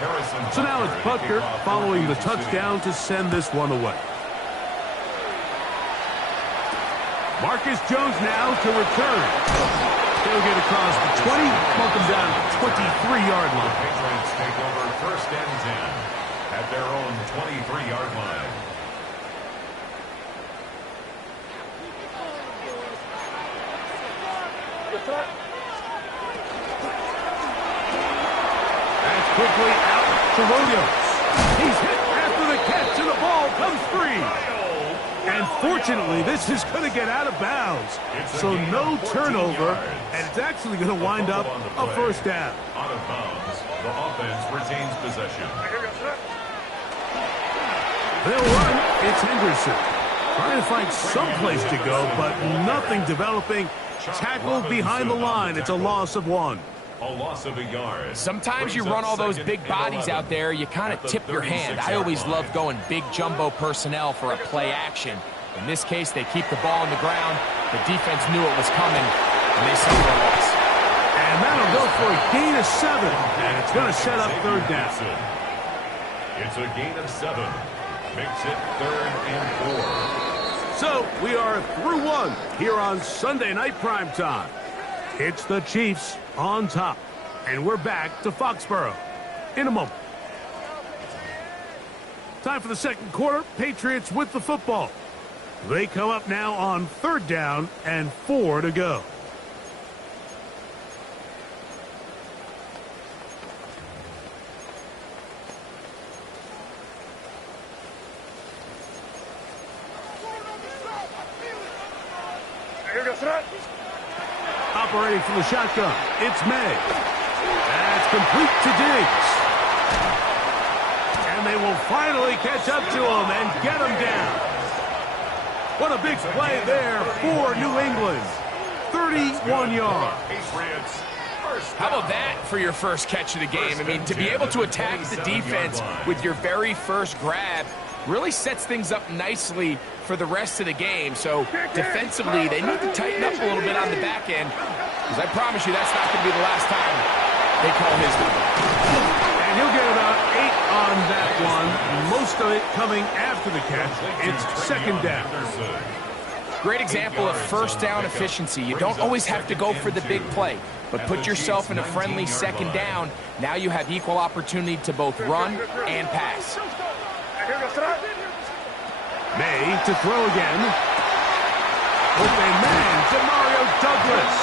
So now it's Butker following the touchdown to send this one away. Marcus Jones now to return. He'll get across the 20, bump him down to the 23-yard line. Patriots take over 1st and 10 at their own 23-yard line. That's quickly out to Williams. He's hit after the catch, and the ball comes free. And fortunately, this is going to get out of bounds. So no turnover, and it's actually going to wind up a 1st down. Out of bounds, the offense retains possession. They'll run. It's Henderson. Trying to find some place to go, but nothing developing. Tackled behind the line. It's a loss of 1. A loss of a yard. Sometimes you run all those big bodies out there, you kind of tip your hand. I always love going big jumbo personnel for a play action. In this case, they keep the ball on the ground. The defense knew it was coming, and they suffer a loss. And that'll go for a gain of 7, and it's going to set up 3rd down. It's a gain of 7. Makes it 3rd and 4. So we are through 1 here on Sunday Night Primetime. It's the Chiefs on top, and we're back to Foxborough in a moment. Time for the 2nd quarter. Patriots with the football. They come up now on 3rd down and 4 to go. Operating from the shotgun, it's May. That's complete to Diggs. And they will finally catch up to him and get him down. What a big play there for New England. 31 yards. How about that for your first catch of the game? I mean, to be able to attack the defense with your very first grab really sets things up nicely for the rest of the game. So defensively, they need to tighten up a little bit on the back end, because I promise you that's not going to be the last time they call his number. And he'll get about 8 on that one, most of it coming after the catch. It's 2nd down. Great example of 1st down efficiency. You don't always have to go for the big play, but put yourself in a friendly 2nd down. Now you have equal opportunity to both run and pass. May to throw again. Open man to Mario Douglas.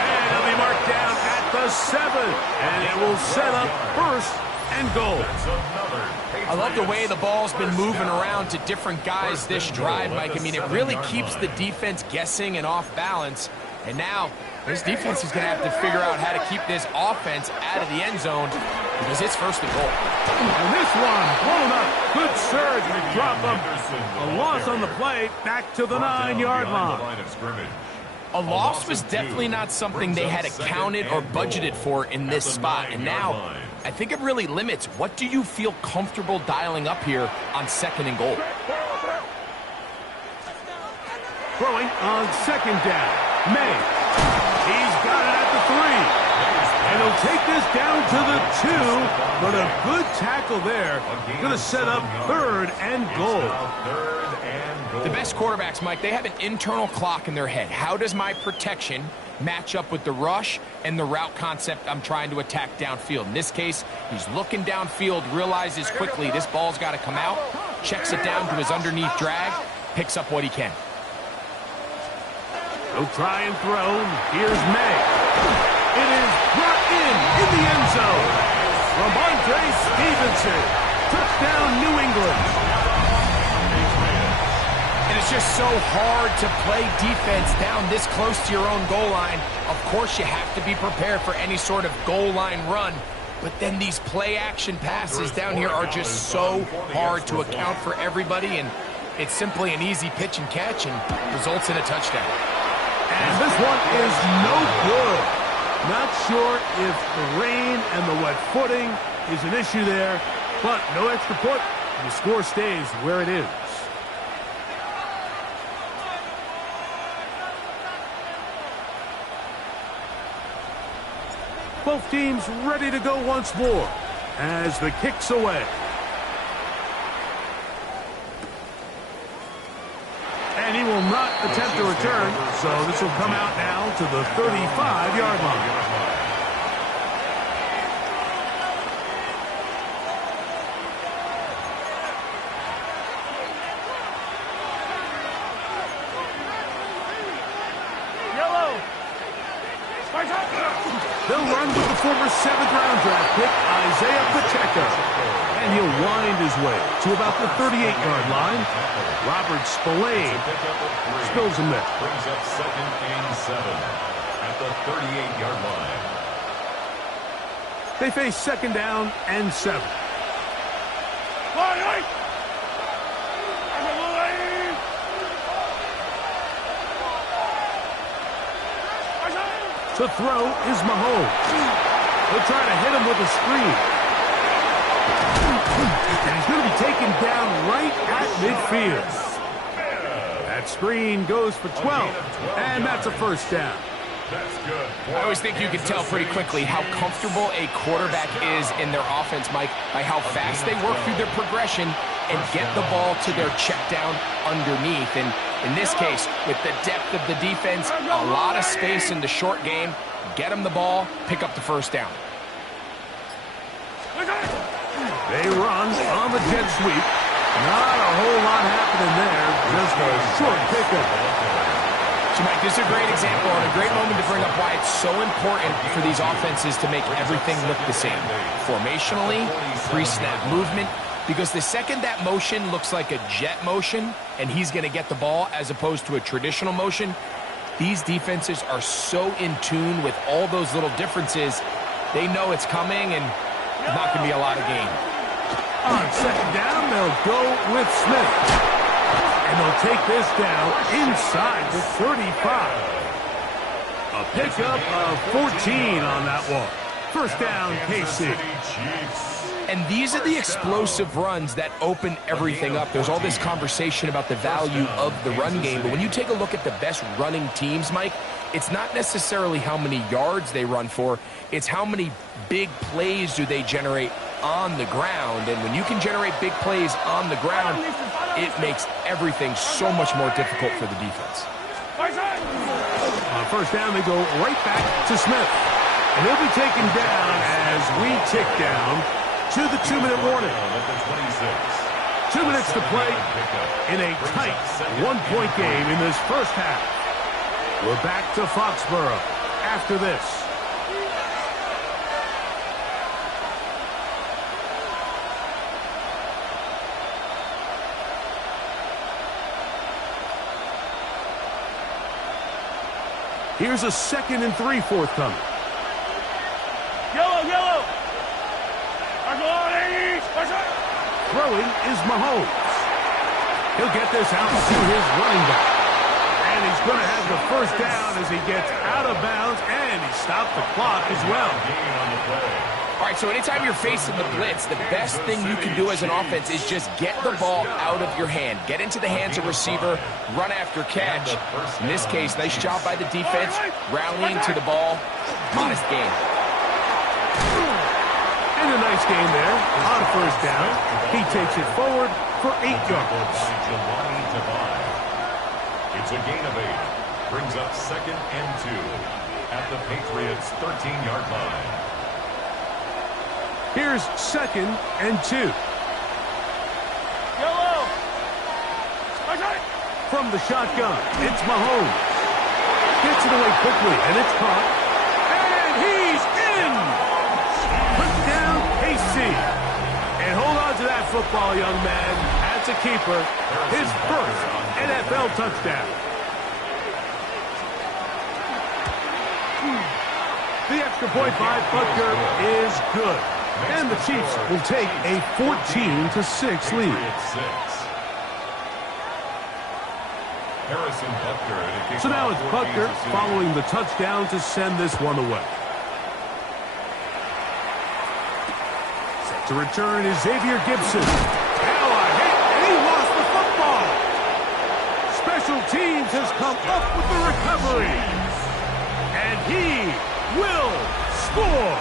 And he'll be marked down at the 7. And it will set up 1st and goal. I love the way the ball's been moving around to different guys this drive, Mike. I mean, it really keeps the defense guessing and off balance. And now this defense is going to have to figure out how to keep this offense out of the end zone, because it's 1st and goal. And this one blown up. Good surge to drop him. A loss on the play, back to the 9-yard line. A loss was definitely not something they had accounted or budgeted for in this spot. And now, I think it really limits what do you feel comfortable dialing up here on 2nd and goal. Throwing on 2nd down. May. He's got it at the 3. And he'll take this down to the 2. But a good tackle there. Going to set up 3rd and goal. The best quarterbacks, Mike, they have an internal clock in their head. How does my protection match up with the rush and the route concept I'm trying to attack downfield? In this case, he's looking downfield, realizes quickly this ball's got to come out, checks it down to his underneath drag, picks up what he can. He'll try and throw. Here's May. It is brought in the end zone. Ramondre Stevenson. Touchdown, New England. And it's just so hard to play defense down this close to your own goal line. Of course, you have to be prepared for any sort of goal line run. But then these play-action passes down here are just so hard to account for everybody. And it's simply an easy pitch and catch and results in a touchdown. And this one is no good. Not sure if the rain and the wet footing is an issue there, but no extra point. The score stays where it is. Both teams ready to go once more. as the kick's away. And he will not attempt to return, so this will come out now to the 35-yard line. They'll run with the former 7th-round draft pick, Isaiah Pacheco. And he'll wind his way to about the 38-yard line. Robert Spillane spills him there. Brings up 2nd and 7 at the 38-yard line. They face 2nd down and 7. To throw is Mahomes. He'll try to hit him with a screen. And he's going to be taken down right at midfield. That screen goes for 12, and that's a first down. That's good. I always think you can tell pretty quickly how comfortable a quarterback is in their offense, Mike, by how fast they work through their progression and get the ball to their check down underneath. And in this case, with the depth of the defense, a lot of space in the short game, get them the ball, pick up the first down. They run on the jet sweep. Not a whole lot happening there, just a short pickup. So, Mike, this is a great example and a great moment to bring up why it's so important for these offenses to make everything look the same. Formationally, pre-snap movement, because the second that motion looks like a jet motion and he's going to get the ball as opposed to a traditional motion, these defenses are so in tune with all those little differences, they know it's coming and there's not going to be a lot of gain. On 2nd down, they'll go with Smith. And they'll take this down inside the 35. A pickup of 14 on that one. First down, KC. And these are the explosive runs that open everything up. There's all this conversation about the value of the run game, but when you take a look at the best running teams, Mike, it's not necessarily how many yards they run for, it's how many big plays do they generate on the ground. And when you can generate big plays on the ground, it makes everything so much more difficult for the defense. On first down, they go right back to Smith. And he'll be taken down as we tick down to the 2-minute warning. 2 minutes to play in a tight one-point game in this first half. We're back to Foxborough after this. Here's a 2nd and 3 forthcoming. Yellow! Throwing is Mahomes. He'll get this out to his running back. And he's going to have the first down as he gets out of bounds, and he stopped the clock as well. All right, so anytime you're facing the blitz, the best thing you can do as an offense is just get the ball out of your hand. Get into the hands of receiver, run after catch. In this case, nice job by the defense, rallying to the ball. Modest gain. And a nice gain there on first down. He takes it forward for 8 yards. It's a gain of 8. Brings up 2nd and 2 at the Patriots' 13-yard line. Here's 2nd and 2. Yellow! From the shotgun, it's Mahomes. Gets it away quickly, and it's caught. And he's in! Touchdown, KC. And hold on to that football, young man. That's a keeper. His first NFL touchdown. The extra point by Butker is good. And the Chiefs will take a 14-6 lead. So now it's Butker following the touchdown to send this one away. Set to return is Xavier Gibson. Now a hit, and he lost the football. Special teams has come up with the recovery. And he will score.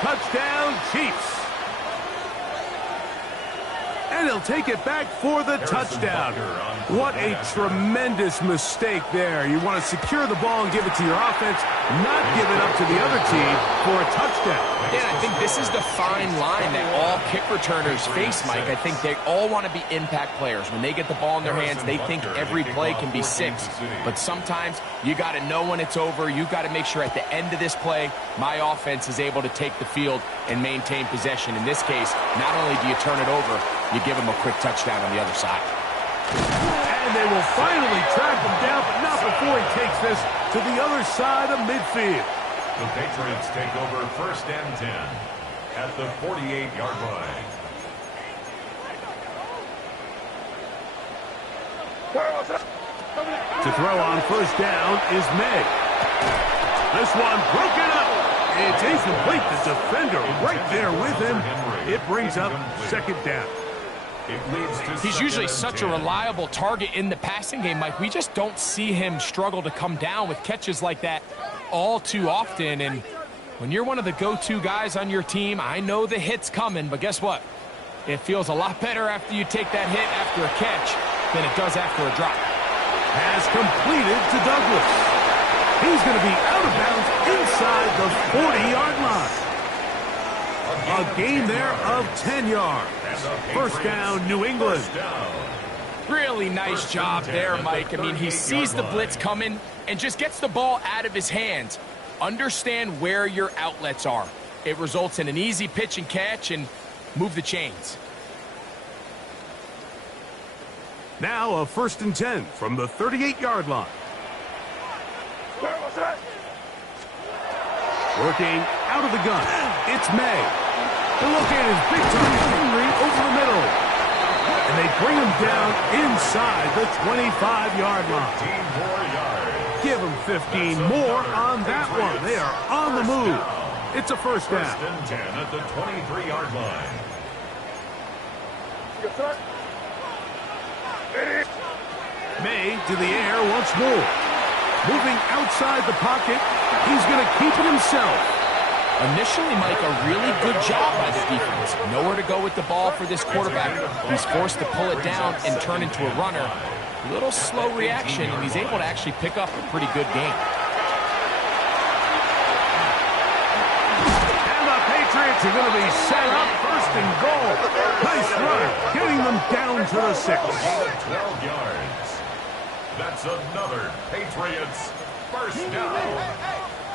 Touchdown, Chiefs. And he'll take it back for the touchdown. What a tremendous mistake there. You want to secure the ball and give it to your offense, not give it up to the other team for a touchdown. Yeah, I think this is the fine line that all kick returners face, Mike. I think they all want to be impact players. When they get the ball in their hands, they think every play can be 6. But sometimes you got to know when it's over. You got to make sure at the end of this play, my offense is able to take the field and maintain possession. In this case, not only do you turn it over, you give them a quick touchdown on the other side. And they will finally track him down, but not before he takes this to the other side of midfield. The Patriots take over 1st and 10 at the 48-yard line. To throw on 1st down is May. This one broken up. It's incomplete. The defender right there with him. It brings up 2nd down. He's usually such a reliable target in the passing game, Mike. We just don't see him struggle to come down with catches like that all too often. And when you're one of the go-to guys on your team, I know the hit's coming, but guess what? It feels a lot better after you take that hit after a catch than it does after a drop. Has completed to Douglas. He's going to be out of bounds inside the 40-yard line. A gain there of 10 yards. 1st down, New England. Really nice job there, Mike. I mean, he sees the blitz coming and just gets the ball out of his hands. Understand where your outlets are. It results in an easy pitch and catch and move the chains. Now a 1st and 10 from the 38-yard line. Working out of the gun. It's May. The look at his big time Henry over the middle. And they bring him down inside the 25-yard line. Give him 15 more on that one. They are on the move. It's a 1st down. 1st and 10 at the 23-yard line. May to the air once more. Moving outside the pocket. He's going to keep it himself. Initially, Mike, a really good job by the defense. Nowhere to go with the ball for this quarterback. He's forced to pull it down and turn into a runner. A little slow reaction, and he's able to actually pick up a pretty good game. And the Patriots are going to be set up 1st and goal. Nice run, getting them down to the 6. 12 yards. That's another Patriots 1st down.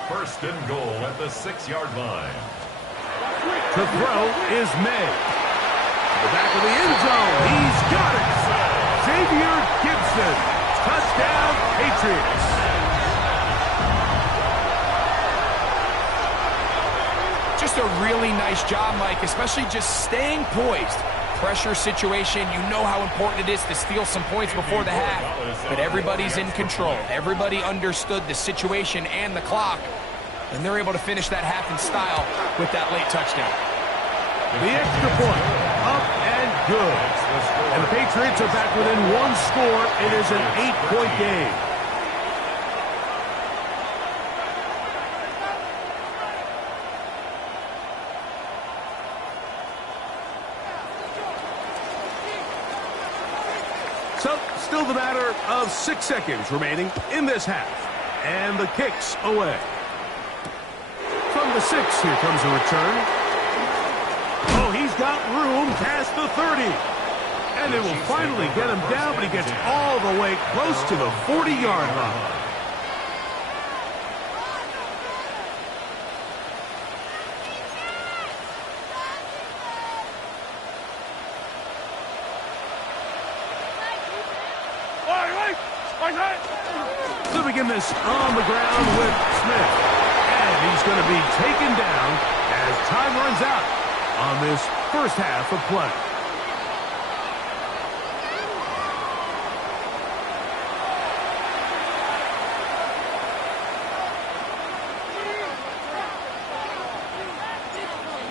1st and goal at the 6-yard line. To throw is May. The back of the end zone. He's got it. Xavier Gibson. Touchdown, Patriots. Just a really nice job, Mike, especially just staying poised. Pressure situation, you know how important it is to steal some points before the half, but everybody's in control. Everybody understood the situation and the clock, and they're able to finish that half in style with that late touchdown. The extra point, up and good. And the Patriots are back within 1 score. It is an 8-point game. So, still the matter of 6 seconds remaining in this half. And the kick's away. From the 6, here comes a return. Oh, he's got room past the 30. And it will finally get him down, but he gets all the way close to the 40-yard line. To begin this on the ground with Smith. And he's going to be taken down as time runs out on this 1st half of play.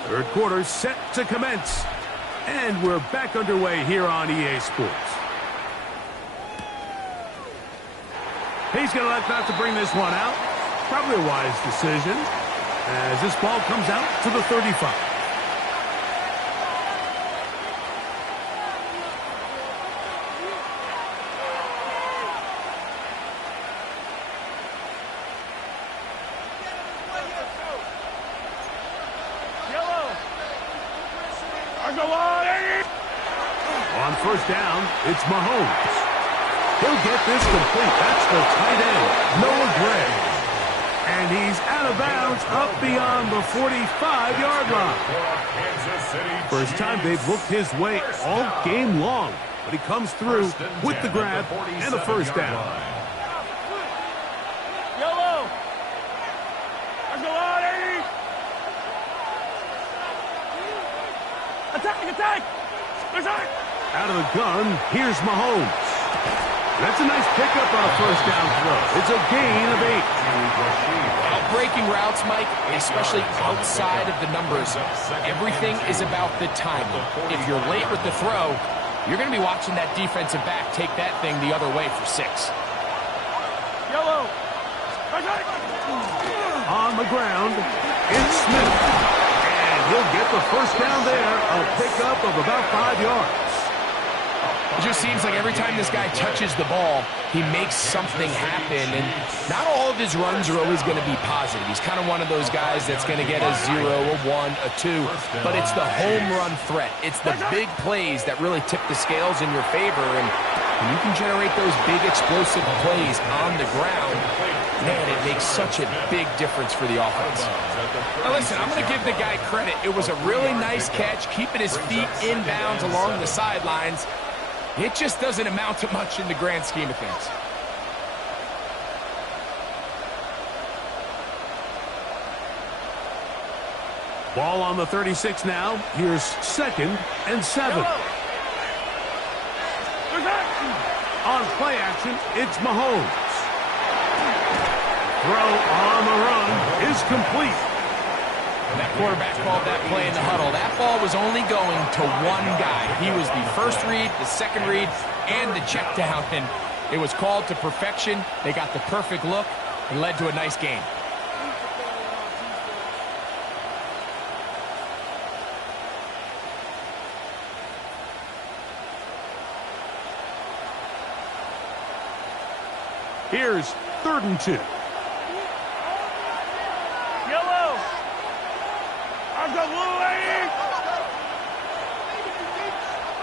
Third quarter set to commence. And we're back underway here on EA Sports. He's going to elect not to bring this one out. Probably a wise decision as this ball comes out to the 35. On first down, it's Mahomes. He'll get this complete. That's the tight end, Noah Gray. And he's out of bounds up beyond the 45-yard line. First time they've looked his way all game long, but he comes through with the grab and a first down. Yellow. Attack! Out of the gun, here's Mahomes. That's a nice pickup on a first down throw. It's a gain of 8. Out-breaking routes, Mike, especially outside of the numbers, everything is about the timing. If you're late with the throw, you're going to be watching that defensive back take that thing the other way for 6. Yellow. On the ground, it's Smith. And he'll get the first down there, a pickup of about 5 yards. It just seems like every time this guy touches the ball, he makes something happen. And not all of his runs are always going to be positive. He's kind of one of those guys that's going to get a 0, a 1, a 2. But it's the home run threat. It's the big plays that really tip the scales in your favor. And when you can generate those big explosive plays on the ground, man, it makes such a big difference for the offense. Now listen, I'm going to give the guy credit. It was a really nice catch, keeping his feet inbounds along the sidelines. It just doesn't amount to much in the grand scheme of things. Ball on the 36 now. Here's 2nd and 7. On play action, it's Mahomes. Throw on the run is complete. That quarterback called that play in the huddle. That ball was only going to one guy. He was the first read, the second read, and the check down. And it was called to perfection. They got the perfect look and led to a nice game. Here's 3rd and 2.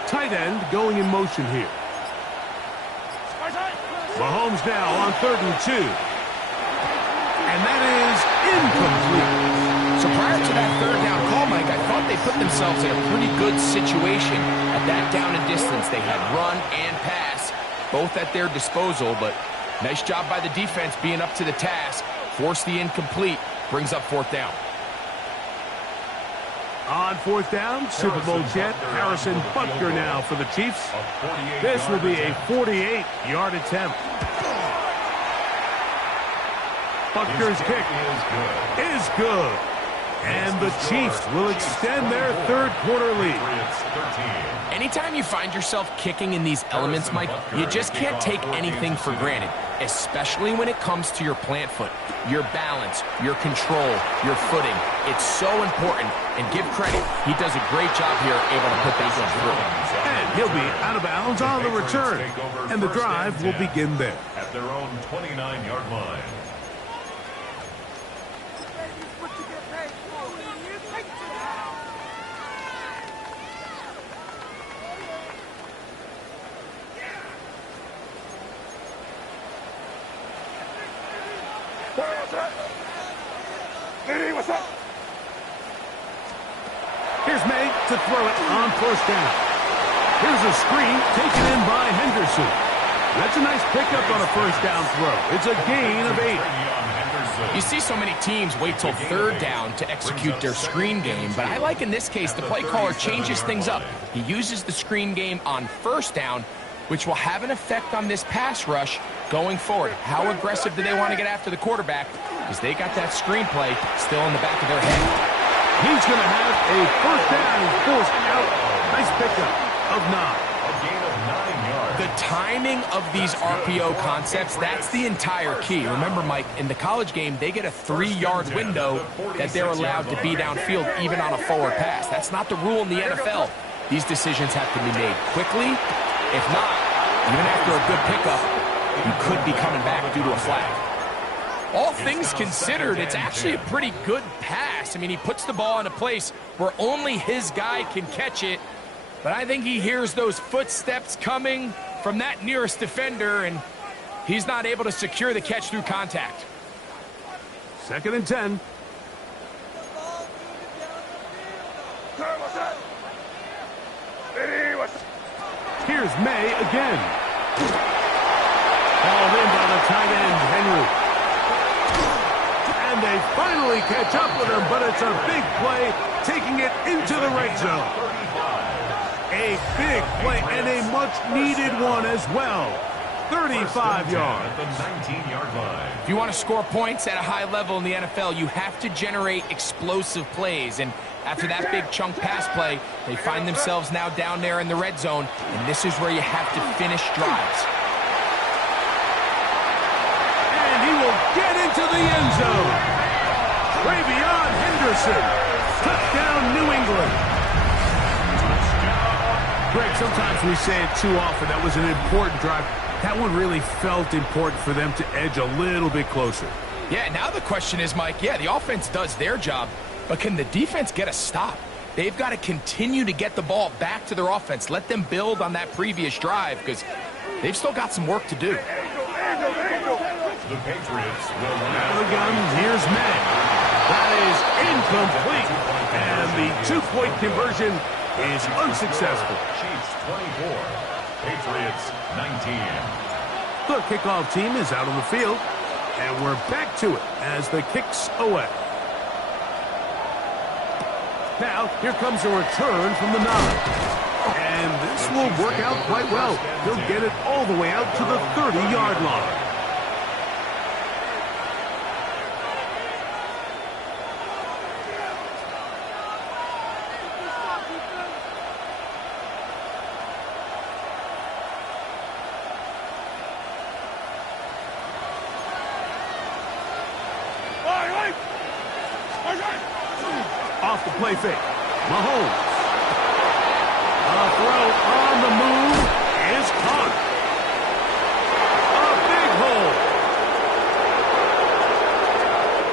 Tight end going in motion here. Mahomes now on 3rd and 2. And that is incomplete. So prior to that 3rd down call, Mike, I thought they put themselves in a pretty good situation at that down and distance. They had run and pass, both at their disposal, but nice job by the defense being up to the task. Force the incomplete, brings up 4th down. On 4th down, Super Bowl champ Harrison Butker now for the Chiefs. This will be a 48-yard attempt. Butker's kick is good. And the Chiefs will extend their 3rd quarter lead. Anytime you find yourself kicking in these elements, Mike, you just can't take anything for granted, especially when it comes to your plant foot, your balance, your control, your footing. It's so important, and give credit, he does a great job here able to put that one through. And he'll be out of bounds on the return, and the drive will begin there. At their own 29-yard line. Here's May to throw it on 1st down. Here's a screen taken in by Henderson. That's a nice pickup on a 1st down throw. It's a gain of 8. You see so many teams wait till 3rd down to execute their screen game, but I like in this case the play caller changes things up. He uses the screen game on 1st down, which will have an effect on this pass rush going forward. How aggressive do they want to get after the quarterback? Because they got that screenplay still in the back of their head. He's going to have a 1st down. He's forced out. Nice pickup of 9. A gain of 9 yards. The timing of these RPO concepts, that's the entire key. Remember, Mike, in the college game, they get a 3-yard window that they're allowed to be downfield even on a forward pass. That's not the rule in the NFL. These decisions have to be made quickly. If not, even after a good pickup, you could be coming back due to a flag. All things considered, it's actually a pretty good pass. I mean, he puts the ball in a place where only his guy can catch it. But I think he hears those footsteps coming from that nearest defender, and he's not able to secure the catch through contact. 2nd and 10. Here's May again. Hauled in by the tight end, Henry. And they finally catch up with him, but it's a big play, taking it into the red zone. A big play and a much-needed one as well. 35 yards. At the 19-yard line. If you want to score points at a high level in the NFL, you have to generate explosive plays. And after that big chunk pass play, they find themselves now down there in the red zone, and this is where you have to finish drives. And he will get into the end zone. Travion Henderson. Touchdown, New England. Greg, sometimes we say it too often. That was an important drive. That one really felt important for them to edge a little bit closer. Yeah, now the question is, Mike, yeah, the offense does their job, but can the defense get a stop? They've got to continue to get the ball back to their offense. Let them build on that previous drive because they've still got some work to do. The Patriots will Out of the gun, here's May. That is incomplete. And the two-point conversion is unsuccessful. Chiefs 24, Patriots 19. The kickoff team is out on the field, and we're back to it as the kick's away. Now, here comes a return from the 9. And this will work out quite well. He'll get it all the way out to the 30-yard line. Off the play fake. Mahomes. A throw on the move is caught. A big hole.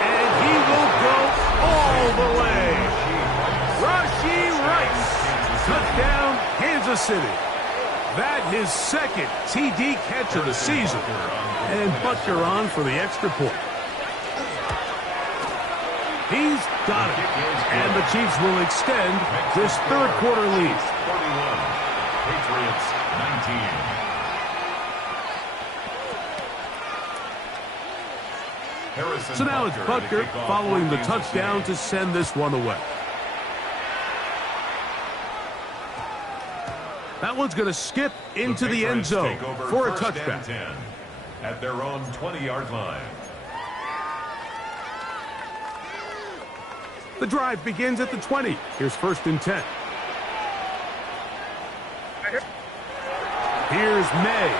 And he will go all the way. Rashee Rice. Touchdown, Kansas City. That his second TD catch of the season. And Butker on for the extra point. He's got it. And the Chiefs will extend this third quarter lead. 41, Patriots 19. So now it's Butker following the touchdown to send this one away. That one's going to skip into the end zone for a touchback. At their own 20-yard line. The drive begins at the 20. Here's 1st and 10. Here's May.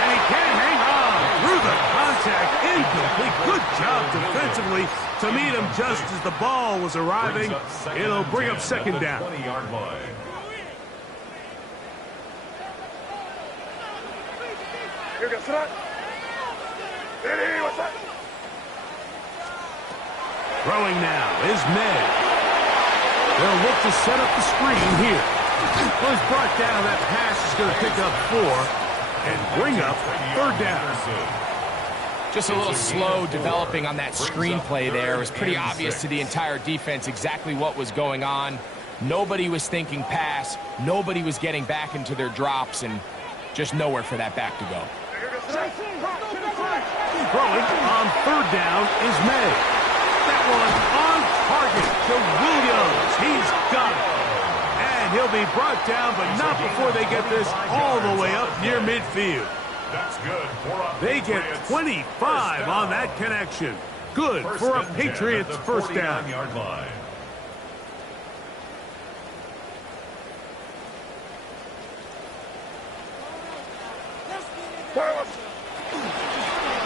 And he can't hang on through the contact. Incomplete. Good job defensively to meet him just as the ball was arriving. It'll bring up 2nd down. 20-yard line. Throwing now is May. They'll look to set up the screen here. Well, he's brought down. That pass is going to pick up 4 and bring up 3rd down. Just a little slow developing on that screenplay there. It was pretty obvious to the entire defense exactly what was going on. Nobody was thinking pass. Nobody was getting back into their drops, and just nowhere for that back to go. Throwing on 3rd down is May. That one on target to Williams. He's got it. And he'll be brought down, but not before they get this all the way up near midfield. That's good. They get 25 on that connection. Good for a Patriots first down. Yard line.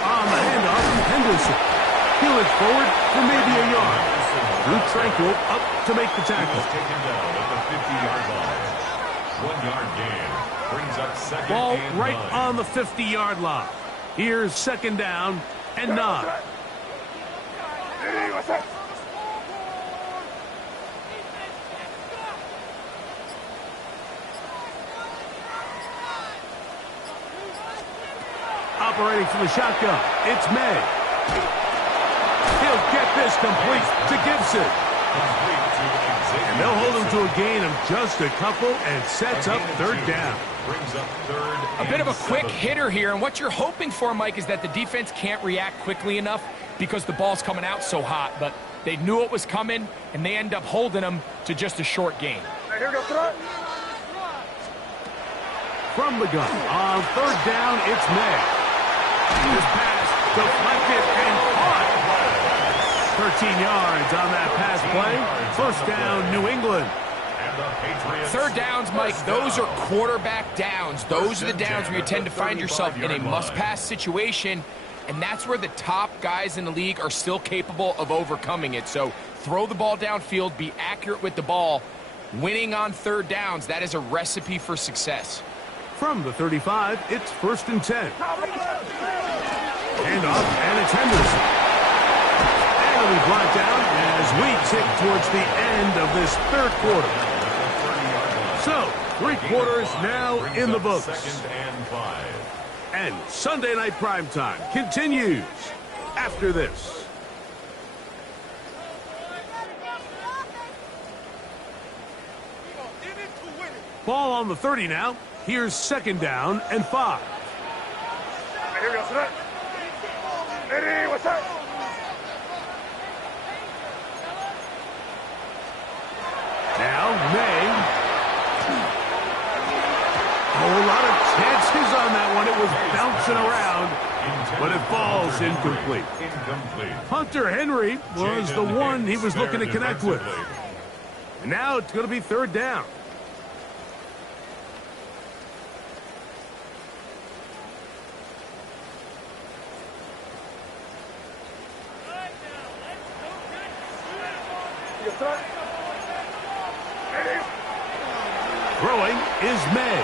On the handoff from Henderson. He'll it forward for maybe a yard. Drew Tranquill up to make the tackle. He's taken down at the 50-yard line. 1 yard gain. Brings up 2nd Ball and right 9. on the 50-yard line. Here's second down and 9. Operating from the shotgun, it's May. He'll get this complete to Gibson. And they'll hold him to a gain of just a couple and sets up third down. A bit of a quick hitter here, and what you're hoping for, Mike, is that the defense can't react quickly enough because the ball's coming out so hot, but they knew it was coming, and they end up holding them to just a short gain. From the gun, on third down, it's May. This pass deflected and caught. 13 yards on that pass play. First down, New England. Third downs, Mike, those are quarterback downs. Those are the downs where you tend to find yourself in a must-pass situation, and that's where the top guys in the league are still capable of overcoming it. So throw the ball downfield, be accurate with the ball. Winning on third downs, that is a recipe for success. From the 35, it's first and 10. And up, and it's Henderson. And it'll be brought down as we tick towards the end of this third quarter. So, 3 quarters now in the books. And Sunday Night Primetime continues after this. Ball on the 30 now. Here's second down and 5. Now, May. A whole lot of chances on that one. It was bouncing around, but it falls incomplete. Hunter Henry was the one he was looking to connect with. And now it's going to be third down. Throwing is May.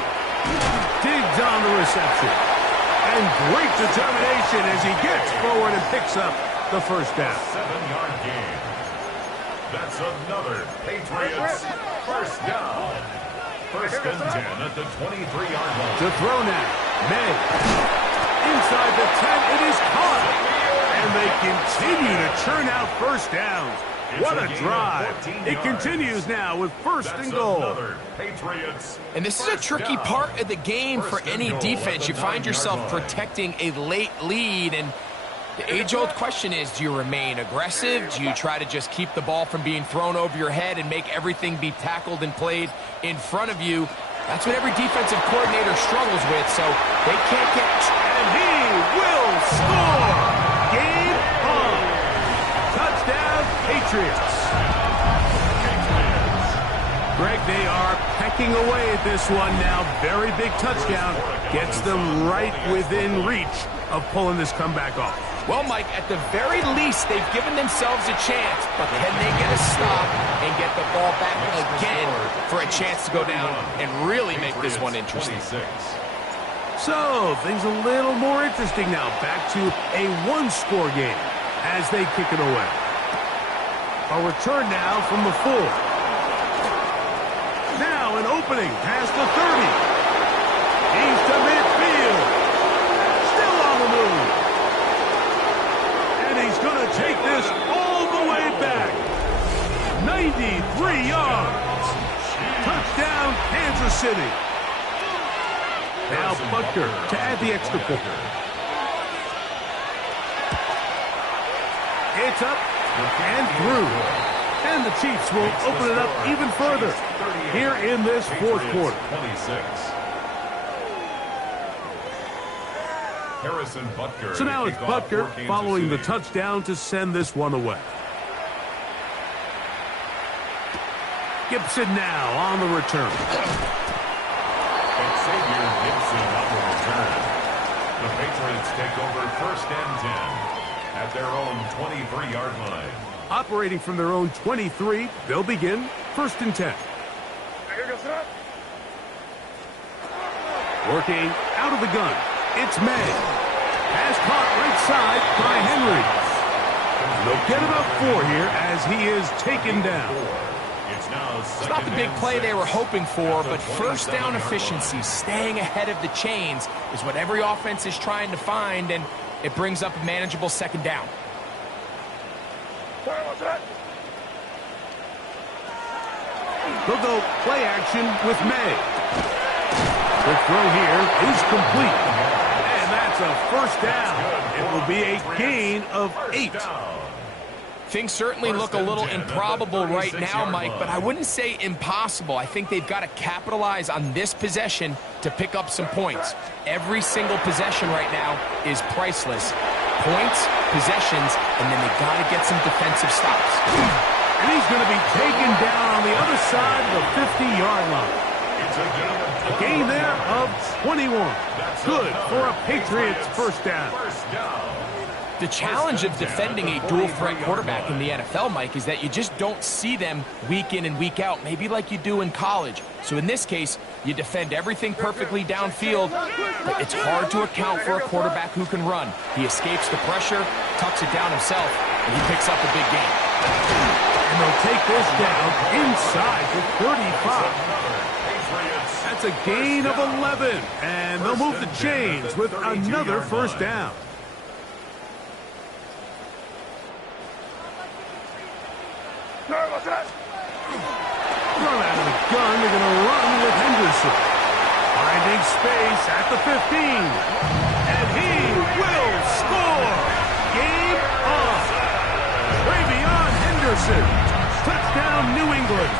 Digs on the reception. And great determination as he gets forward and picks up the first down. 7-yard gain. That's another Patriots first down. First and 10 at the 23-yard line. To throw now. May. Inside the 10, it is caught. And they continue to churn out first downs. What a drive. It continues now with first and goal. And this is a tricky part of the game for any defense. You find yourself protecting a late lead, and the age-old question is, do you remain aggressive? Do you try to just keep the ball from being thrown over your head and make everything be tackled and played in front of you? That's what every defensive coordinator struggles with, so they can't get... And he will score! Game on! Touchdown, Patriots. Greg, they are pecking away at this one now. Very big touchdown. Gets them right within reach of pulling this comeback off. Well, Mike, at the very least, they've given themselves a chance, but can they get a stop and get the ball back again for a chance to go down and really make this one interesting? So, things a little more interesting now. Back to a one-score game as they kick it away. A return now from the 4. Now an opening past the 30. He's to midfield. Still on the move. And he's going to take this all the way back. 93 yards. Touchdown, Kansas City. Now Butker to add the extra point. It's up and through. And the Chiefs will open it up even further here in this fourth quarter. Harrison Butker. So now it's Butker following the touchdown to send this one away. Gibson now on the return. Xavier Gibson on the return. The Patriots take over first and 10 at their own 23-yard line. Operating from their own 23, they'll begin first and 10. Working out of the gun, it's May. Pass caught right side by Henry. They'll get about 4 here as he is taken down. It's not the big play they were hoping for, but first down efficiency, staying ahead of the chains, is what every offense is trying to find, and it brings up a manageable second down. They'll go play action with May. The throw here is complete. And that's a first down. It will be a gain of 8. Things certainly look a little improbable right now, Mike, but I wouldn't say impossible. I think they've got to capitalize on this possession to pick up some points. Every single possession right now is priceless. Points, possessions, and then they've got to get some defensive stops. And he's going to be taken down on the other side of the 50-yard line. A gain there of 21. Good for a Patriots first down. The challenge of defending a dual-threat quarterback in the NFL, Mike, is that you just don't see them week in and week out, maybe like you do in college. So in this case, you defend everything perfectly downfield, but it's hard to account for a quarterback who can run. He escapes the pressure, tucks it down himself, and he picks up a big gain. And they'll take this down inside the 35. That's a gain of 11, and they'll move the chains with another first down. Thrown out of the gun, they're going to run with Henderson. Finding space at the 15. And he will score. Game on. Travion Henderson. Touchdown, New England.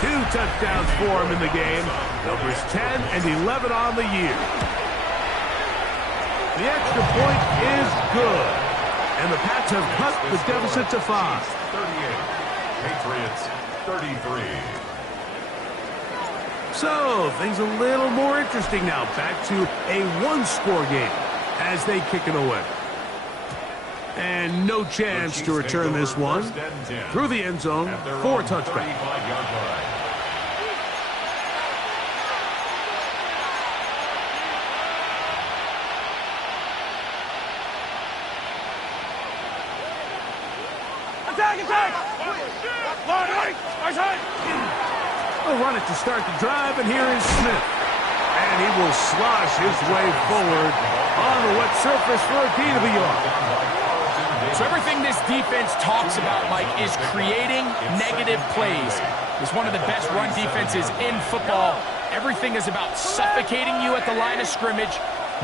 2 touchdowns for him in the game. Numbers 10 and 11 on the year. The extra point is good. And the Pats have cut the deficit to 5. 38. Patriots 33. So, things a little more interesting now. Back to a one-score game as they kick it away. And no chance to return this one. Through the end zone for a touchback. Attack! They'll run it to start the drive, and here is Smith. And he will slosh his way forward on the wet surface for a gain of a yard. So everything this defense talks about, Mike, is creating negative plays. It's one of the best run defenses in football. Everything is about suffocating you at the line of scrimmage,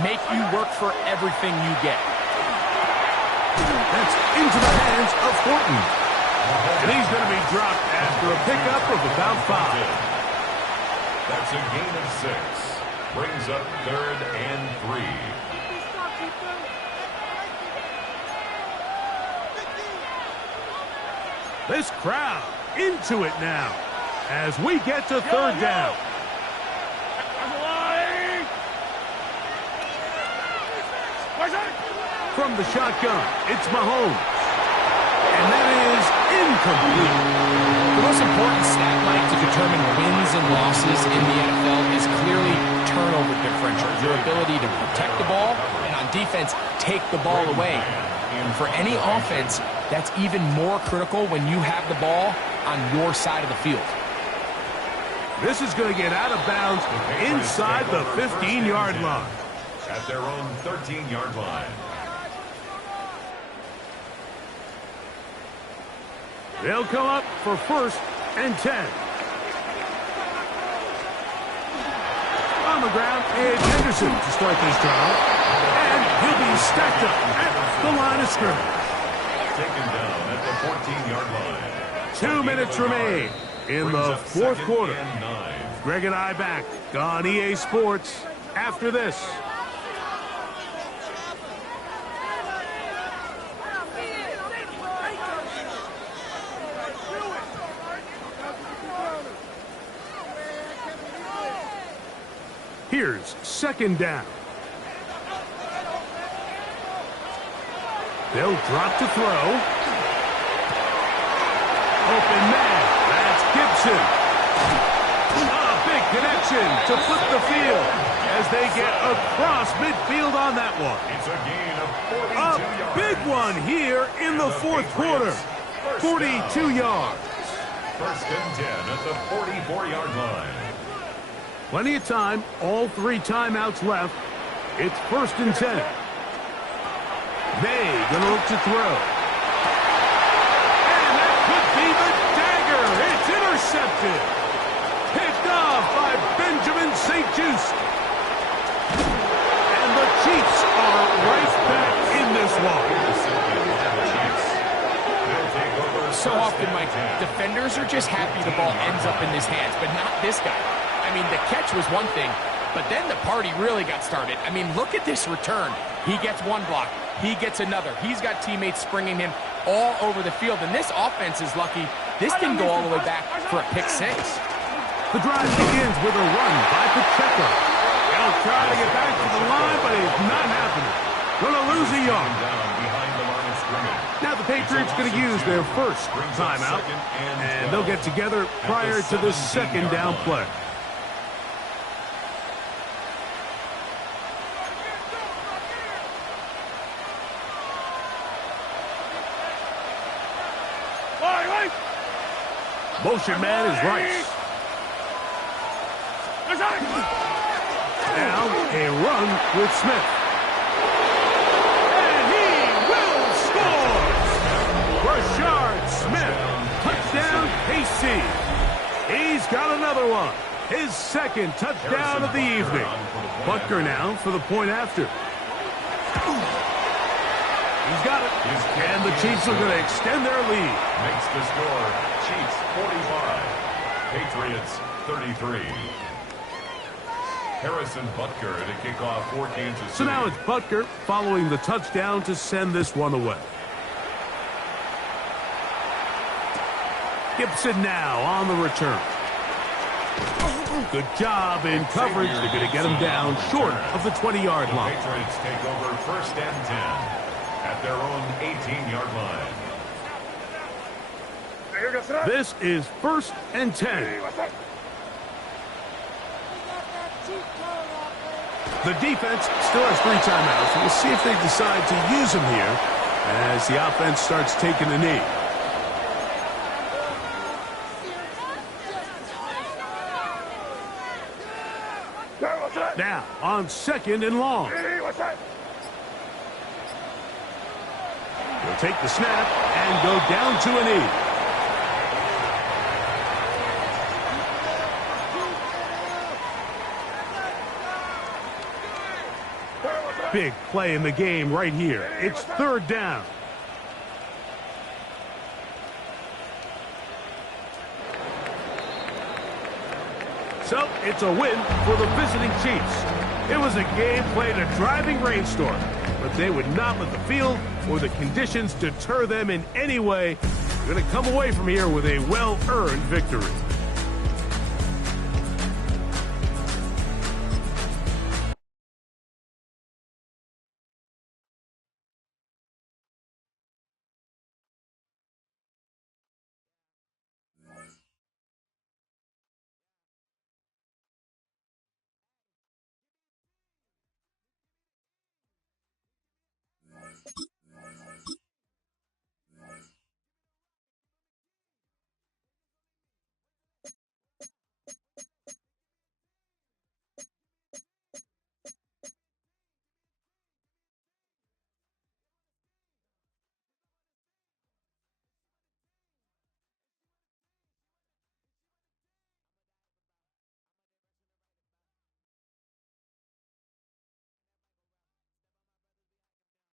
make you work for everything you get. That's into the hands of Thornton. And he's going to be dropped after a pickup of about 5. That's a gain of 6. Brings up 3rd and 3. This crowd into it now as we get to 3rd down. From the shotgun, it's Mahomes. And that is incomplete. The most important stat, Mike, to determine wins and losses in the NFL is clearly turnover differential. Your ability to protect the ball and on defense, take the ball away. And for any offense, that's even more critical when you have the ball on your side of the field. This is going to get out of bounds inside the 15-yard line. At their own 13-yard line. They'll come up for 1st and 10. On the ground is Henderson to start this drive. And he'll be stacked up at the line of scrimmage. Taken down at the 14-yard line. 2 minutes remain in the 4th quarter. And 9. Greg and I back on EA Sports after this. Here's 2nd down. They'll drop to throw. Open man. That's Gibson. A big connection to flip the field. as they get across midfield on that one. It's a gain of 42 A yards. big one here in the fourth quarter. 42 yards. First and 10 at the 44-yard line. Plenty of time. All 3 timeouts left. It's first and 10. May gonna look to throw. And that could be the dagger. It's intercepted. Picked off by Benjamin St-Juste. And the Chiefs are right back in this one. So often, Mike, defenders are just happy the ball ends up in his hands, but not this guy. I mean, the catch was one thing, but then the party really got started. I mean, look at this return. He gets one block. He gets another. He's got teammates springing him all over the field, and this offense is lucky. This didn't go all the way back for a pick 6. The drive begins with a run by Pacheco. He'll try to get back to the line, but it's not happening. Gonna lose a yard. Now the Patriots going to use their first timeout, and they'll get together prior to the second down play. Motion man is Rice. Now a run with Smith. And he will score! Rashard Smith, touchdown KC. He's got another one. His second touchdown of the evening. Butker now for the point after. He's got it. And the Chiefs are going to extend their lead. Makes the score Chiefs 45, Patriots 33. Harrison Butker to kick off for Kansas City. So now it's Butker following the touchdown to send this one away. Gibson now on the return. Good job in coverage. They're going to get him down short of the 20-yard line. Patriots take over first and 10 at their own 18-yard line. This is first and 10. The defense still has 3 timeouts. We'll see if they decide to use them here as the offense starts taking a knee. Now, on second and long. He'll take the snap and go down to a knee. Big play in the game right here. It's third down. So, it's a win for the visiting Chiefs. It was a game played in a driving rainstorm, but they would not let the field or the conditions deter them in any way. They're going to come away from here with a well-earned victory.